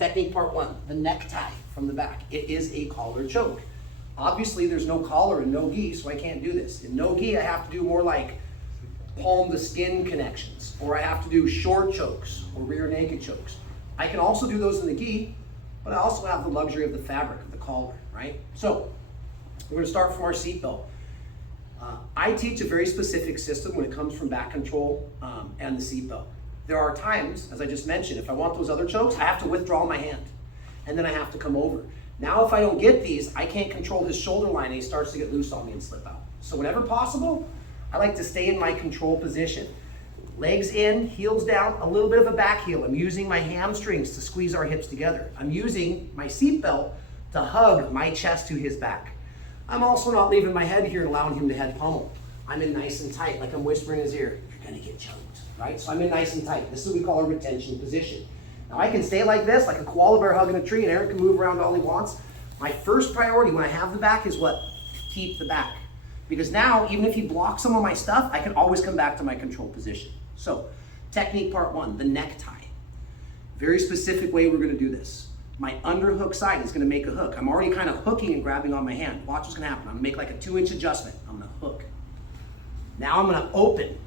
Technique part one, the necktie from the back. It is a collar choke. Obviously there's no collar in no-gi, so I can't do this. In no-gi, I have to do more like palm to skin connections, or I have to do short chokes or rear naked chokes. I can also do those in the gi, but I also have the luxury of the fabric of the collar, right? So we're gonna start from our seatbelt. I teach a very specific system when it comes from back control and the seatbelt. There are times, as I just mentioned, if I want those other chokes, I have to withdraw my hand and then I have to come over. Now, if I don't get these, I can't control his shoulder line and he starts to get loose on me and slip out. So whenever possible, I like to stay in my control position. Legs in, heels down, a little bit of a back heel. I'm using my hamstrings to squeeze our hips together. I'm using my seatbelt to hug my chest to his back. I'm also not leaving my head here and allowing him to head pummel. I'm in nice and tight, like I'm whispering in his ear, you're gonna get choked, right? So I'm in nice and tight. This is what we call a retention position. Now I can stay like this, like a koala bear hugging a tree, and Eric can move around all he wants. My first priority when I have the back is what? Keep the back. Because now, even if he blocks some of my stuff, I can always come back to my control position. So, technique part one, the necktie. Very specific way we're gonna do this. My underhook side is gonna make a hook. I'm already kind of hooking and grabbing on my hand. Watch what's gonna happen. I'm gonna make like a 2-inch adjustment. I'm gonna hook. Now I'm gonna open.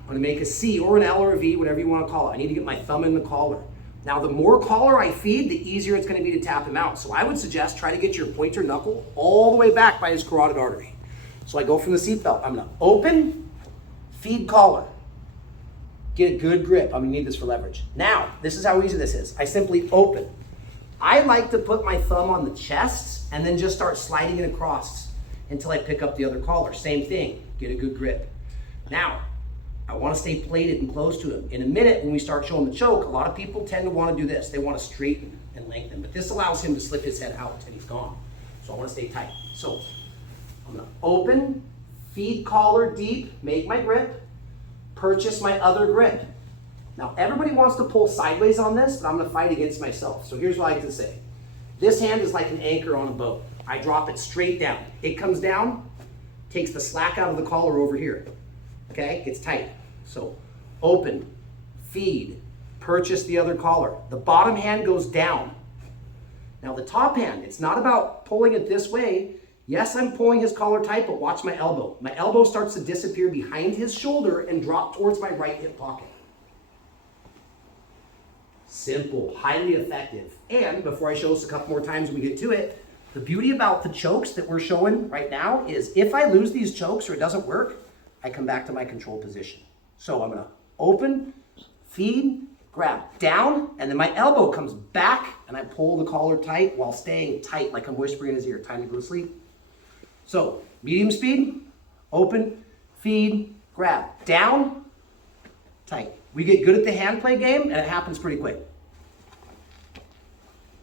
I'm gonna make a C or an L or a V, whatever you wanna call it. I need to get my thumb in the collar. Now the more collar I feed, the easier it's gonna be to tap him out. So I would suggest try to get your pointer knuckle all the way back by his carotid artery. So I go from the seatbelt. I'm gonna open, feed collar. Get a good grip. I'm gonna need this for leverage. Now, this is how easy this is. I simply open. I like to put my thumb on the chest and then just start sliding it across until I pick up the other collar. Same thing, get a good grip. Now, I wanna stay plated and close to him. In a minute, when we start showing the choke, a lot of people tend to wanna do this. They wanna straighten and lengthen, but this allows him to slip his head out and he's gone. So I wanna stay tight. So I'm gonna open, feed collar deep, make my grip, purchase my other grip. Now everybody wants to pull sideways on this, but I'm gonna fight against myself. So here's what I like to say. This hand is like an anchor on a boat. I drop it straight down. It comes down, takes the slack out of the collar over here. Okay, it's tight. So open, feed, purchase the other collar. The bottom hand goes down. Now the top hand, it's not about pulling it this way. Yes, I'm pulling his collar tight, but watch my elbow. My elbow starts to disappear behind his shoulder and drop towards my right hip pocket. Simple, highly effective. And before I show us a couple more times when we get to it, the beauty about the chokes that we're showing right now is if I lose these chokes or it doesn't work, I come back to my control position. So I'm gonna open, feed, grab down, and then my elbow comes back and I pull the collar tight while staying tight like I'm whispering in his ear. Time to go to sleep. So medium speed, open, feed, grab, down, tight. We get good at the hand play game and it happens pretty quick.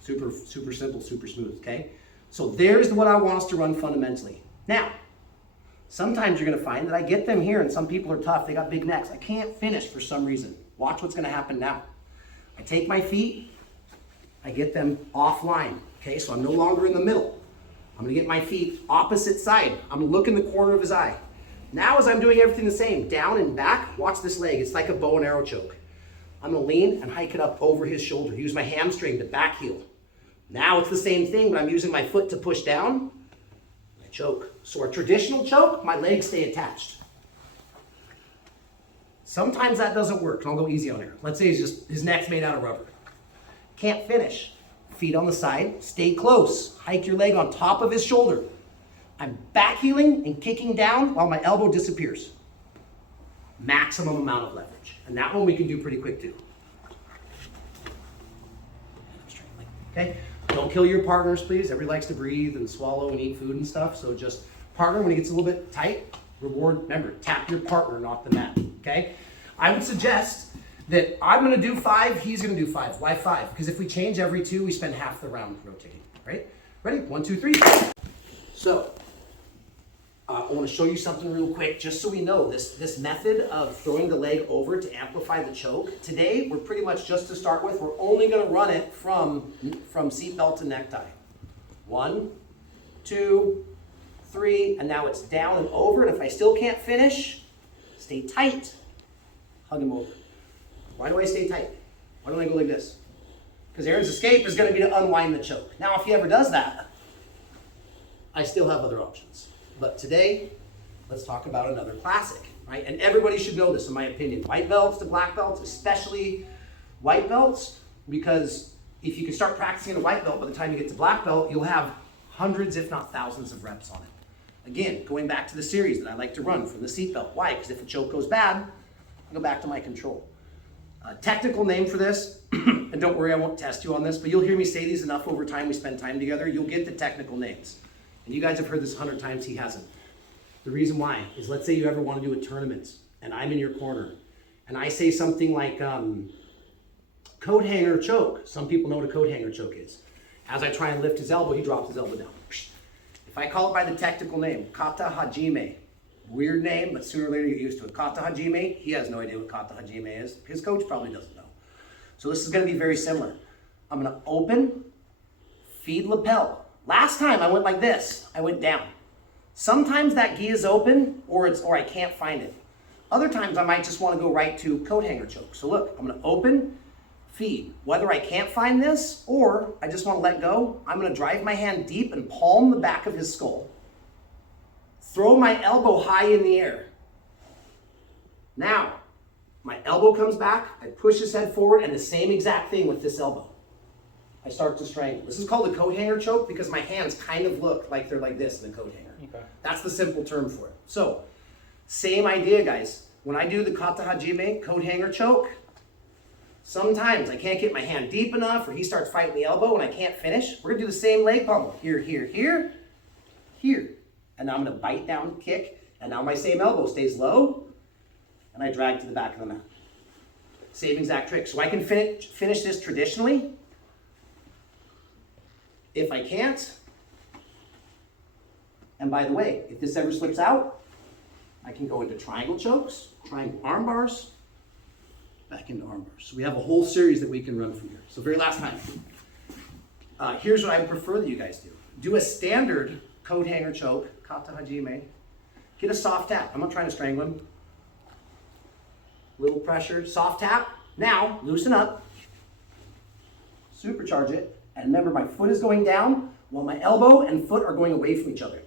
Super simple, super smooth, okay? So there's what I want us to run fundamentally. Now, sometimes you're gonna find that I get them here and some people are tough, they got big necks. I can't finish for some reason. Watch what's gonna happen now. I take my feet, I get them offline, okay? So I'm no longer in the middle. I'm gonna get my feet opposite side. I'm gonna look in the corner of his eye. Now as I'm doing everything the same, down and back, watch this leg. It's like a bow and arrow choke. I'm gonna lean and hike it up over his shoulder. Use my hamstring to back heel. Now it's the same thing, but I'm using my foot to push down. I choke. So our traditional choke, my legs stay attached. Sometimes that doesn't work, and I'll go easy on here. Let's say his neck's made out of rubber. Can't finish. Feet on the side, stay close. Hike your leg on top of his shoulder. I'm back heeling and kicking down while my elbow disappears. Maximum amount of leverage. And that one we can do pretty quick too. Okay? Don't kill your partners, please. Everybody likes to breathe and swallow and eat food and stuff. So just partner, when it gets a little bit tight, reward, remember, tap your partner, not the mat. Okay? I would suggest that I'm gonna do 5, he's gonna do 5. Why 5? Because if we change every 2, we spend half the round rotating, right? Ready? 1, 2, 3. So, I wanna show you something real quick, just so we know this method of throwing the leg over to amplify the choke. Today, we're pretty much just to start with, we're only gonna run it from seatbelt to necktie. 1, 2, 3, and now it's down and over, and if I still can't finish, stay tight, hug him over. Why do I stay tight? Why don't I go like this? Because Aaron's escape is going to be to unwind the choke. Now, if he ever does that, I still have other options. But today, let's talk about another classic, right? And everybody should know this, in my opinion. White belts to black belts, especially white belts, because if you can start practicing a white belt, by the time you get to black belt, you'll have hundreds, if not thousands, of reps on it. Again, going back to the series that I like to run from the seatbelt. Why? Because if a choke goes bad, I go back to my control. Technical name for this, and don't worry, I won't test you on this, but you'll hear me say these enough over time we spend time together, you'll get the technical names. And you guys have heard this 100 times, he hasn't. The reason why is, let's say you ever want to do a tournament, and I'm in your corner, and I say something like coat hanger choke. Some people know what a coat hanger choke is. As I try and lift his elbow, he drops his elbow down. If I call it by the technical name, kata hajime, weird name, but sooner or later you get used to it. Kata hajime, he has no idea what kata hajime is. His coach probably doesn't know. So this is going to be very similar. I'm going to open, feed lapel. Last time I went like this, I went down. Sometimes that gi is open or I can't find it. Other times I might just want to go right to coat hanger choke. So look, I'm going to open, feed. Whether I can't find this or I just want to let go, I'm going to drive my hand deep and palm the back of his skull. Throw my elbow high in the air. Now, my elbow comes back, I push his head forward, and the same exact thing with this elbow. I start to strangle. This is called a coat hanger choke because my hands kind of look like they're like this in a coat hanger. Okay. That's the simple term for it. So, same idea, guys. When I do the kata hajime, coat hanger choke, sometimes I can't get my hand deep enough or he starts fighting the elbow and I can't finish. We're going to do the same leg pummel. Here, here, here, here. And now I'm going to bite down, kick, and now my same elbow stays low, and I drag to the back of the mat. Same exact trick. So I can finish this traditionally. If I can't, and by the way, if this ever slips out, I can go into triangle chokes, triangle arm bars, back into arm bars. So we have a whole series that we can run from here. So very last time. Here's what I prefer that you guys do. Do a standard coat hanger choke, kata hajime. Get a soft tap. I'm not trying to strangle him. Little pressure, soft tap. Now, loosen up. Supercharge it. And remember, my foot is going down while my elbow and foot are going away from each other.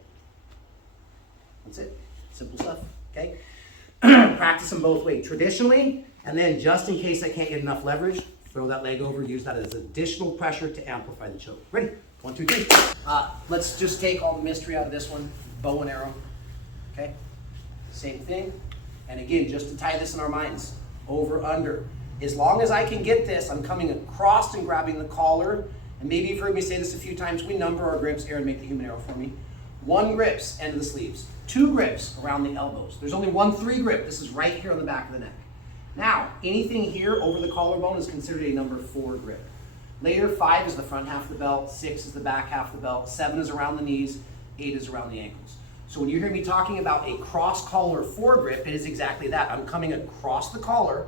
That's it. Simple stuff, okay? Practice them both ways. Traditionally, and then just in case I can't get enough leverage, throw that leg over, use that as additional pressure to amplify the choke. Ready? 1, 2, 3. Let's just take all the mystery out of this one. Bow and arrow, okay? Same thing. And again, just to tie this in our minds, over, under. As long as I can get this, I'm coming across and grabbing the collar. And maybe you've heard me say this a few times. We number our grips. Aaron, make the human arrow for me. 1 grips, end of the sleeves. 2 grips around the elbows. There's only 1 3 grip. This is right here on the back of the neck. Now, anything here over the collarbone is considered a number 4 grip. Later, 5 is the front half of the belt, 6 is the back half of the belt, 7 is around the knees, 8 is around the ankles. So when you hear me talking about a cross collar 4 grip, it is exactly that. I'm coming across the collar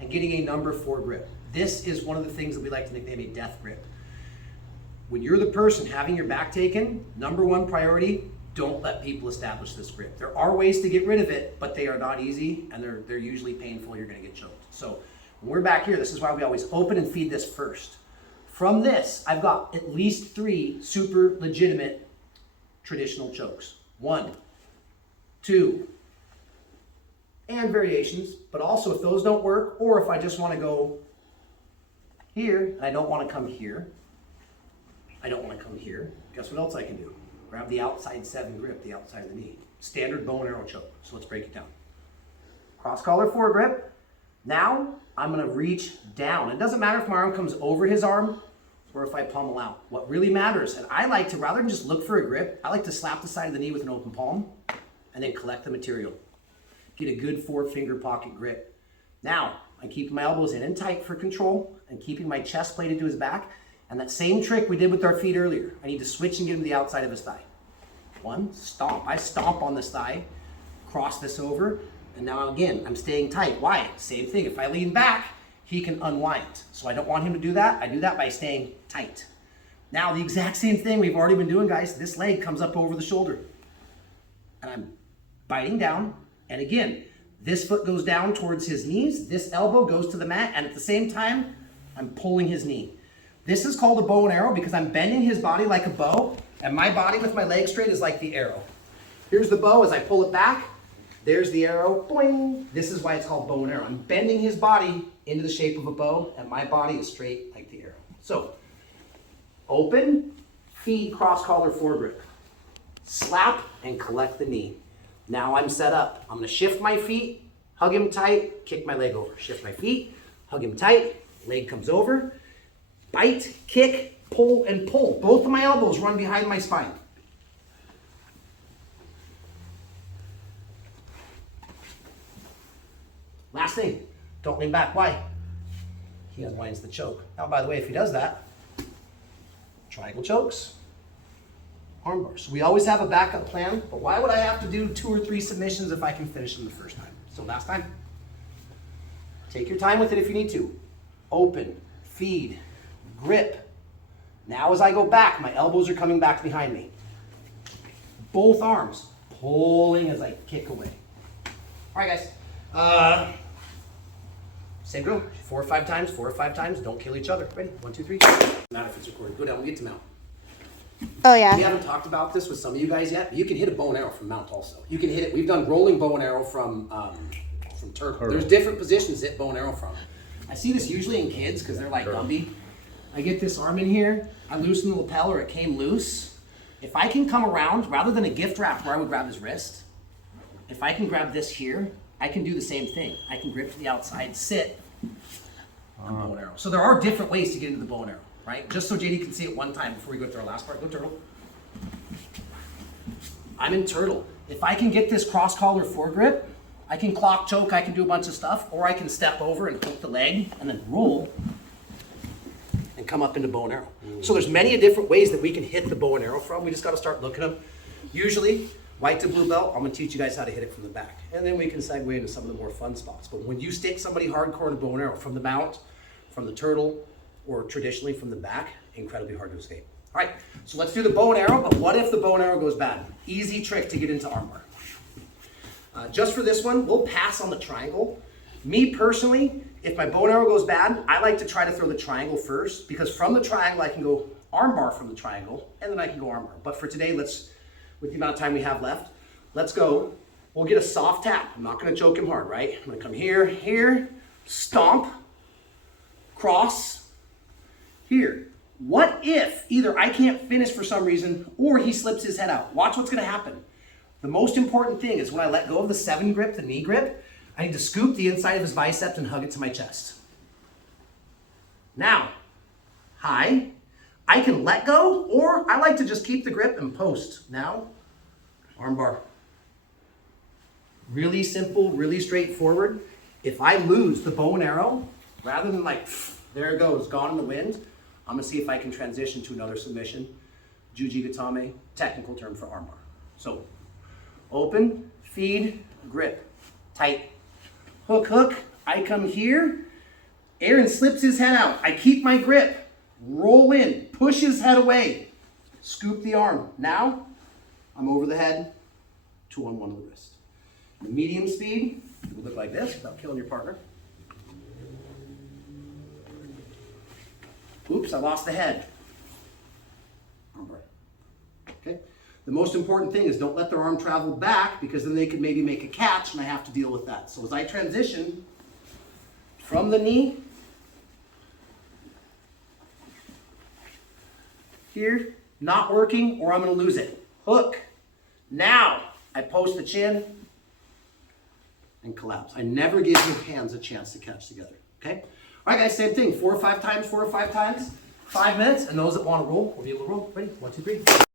and getting a number 4 grip. This is one of the things that we like to nickname a death grip. When you're the person having your back taken, number 1 priority, don't let people establish this grip. There are ways to get rid of it, but they are not easy, and they're usually painful. You're going to get choked. So when we're back here, this is why we always open and feed this first. From this, I've got at least 3 super legitimate traditional chokes. 1, 2, and variations, but also if those don't work, or if I just want to go here, and I don't want to come here, I don't want to come here, guess what else I can do? Grab the outside 7 grip, the outside of the knee. Standard bow and arrow choke. So let's break it down. Cross collar 4 grip. Now I'm going to reach down. It doesn't matter if my arm comes over his arm or if I pummel out. What really matters, and I like to, rather than just look for a grip, I like to slap the side of the knee with an open palm and then collect the material. Get a good 4-finger pocket grip. Now, I'm keeping my elbows in and tight for control and keeping my chest plated to his back. And that same trick we did with our feet earlier. I need to switch and get him to the outside of his thigh. 1, stomp. I stomp on this thigh, cross this over, and now again, I'm staying tight. Why? Same thing. If I lean back, he can unwind. So I don't want him to do that. I do that by staying tight. Now, the exact same thing we've already been doing, guys. This leg comes up over the shoulder. And I'm biting down. And again, this foot goes down towards his knees. This elbow goes to the mat. And at the same time, I'm pulling his knee. This is called a bow and arrow because I'm bending his body like a bow, and my body with my leg straight is like the arrow. Here's the bow. As I pull it back, there's the arrow. Boing. This is why it's called bow and arrow. I'm bending his body into the shape of a bow, and my body is straight like the arrow. So, open, feed, cross collar, foregrip. Slap and collect the knee. Now I'm set up. I'm gonna shift my feet, hug him tight, kick my leg over. Shift my feet, hug him tight, leg comes over. Bite, kick, pull, and pull. Both of my elbows run behind my spine. Last thing, don't lean back. Why? He unwinds the choke. Now, by the way, if he does that, triangle chokes, armbar. So we always have a backup plan, but why would I have to do 2 or 3 submissions if I can finish them the first time? So last time, take your time with it if you need to. Open, feed, grip. Now as I go back, my elbows are coming back behind me. Both arms pulling as I kick away. All right, guys. Same drill. 4 or 5 times, 4 or 5 times. Don't kill each other. Ready? 1, 2, 3. Not if it's recorded. Go down. We'll get to mount. Oh, yeah. We haven't talked about this with some of you guys yet. You can hit a bow and arrow from mount also. You can hit it. We've done rolling bow and arrow from turtle. There's different positions to hit bow and arrow from. I see this usually in kids because they're like Gumby. I get this arm in here. I loosen the lapel or it came loose. If I can come around, rather than a gift wrap where I would grab his wrist, if I can grab this here, I can do the same thing. I can grip to the outside, sit, and bow and arrow. So there are different ways to get into the bow and arrow, right? Just so JD can see it one time before we go to our last part. Go turtle. I'm in turtle. If I can get this cross collar foregrip, I can clock choke, I can do a bunch of stuff, or I can step over and hook the leg and then roll and come up into bow and arrow. So there's many different ways that we can hit the bow and arrow from. We just got to start looking at them. Usually, white to blue belt, I'm going to teach you guys how to hit it from the back. And then we can segue into some of the more fun spots. But when you stick somebody hardcore in a bow and arrow from the mount, from the turtle, or traditionally from the back, incredibly hard to escape. All right, so let's do the bow and arrow, but what if the bow and arrow goes bad? Easy trick to get into armbar. Just for this one, we'll pass on the triangle. Me personally, if my bow and arrow goes bad, I like to try to throw the triangle first, because from the triangle, I can go armbar from the triangle, and then I can go armbar. But for today, with the amount of time we have left, let's go. We'll get a soft tap. I'm not gonna choke him hard, right? I'm gonna come here, here, stomp, cross, here. What if either I can't finish for some reason or he slips his head out? Watch what's gonna happen. The most important thing is when I let go of the 7 grip, the knee grip, I need to scoop the inside of his bicep and hug it to my chest. Now, high, I can let go, or I like to just keep the grip and post. Now, armbar. Really simple, really straightforward. If I lose the bow and arrow, rather than like, there it goes, gone in the wind, I'm gonna see if I can transition to another submission. Juji Gatame, technical term for armbar. So, open, feed, grip, tight. Hook, hook, I come here. Aaron slips his head out. I keep my grip, roll in, push his head away, scoop the arm. Now, I'm over the head, 2 on 1 of the wrist. The medium speed will look like this without killing your partner. Oops, I lost the head. Armbar. Okay? The most important thing is don't let their arm travel back, because then they could maybe make a catch and I have to deal with that. So as I transition from the knee, here, not working, or I'm gonna lose it. Hook. Now, I post the chin and collapse. I never give your hands a chance to catch together, okay? All right, guys, same thing. 4 or 5 times, 4 or 5 times, 5 minutes, and those that wanna roll will be able to roll. Ready? 1, 2, 3.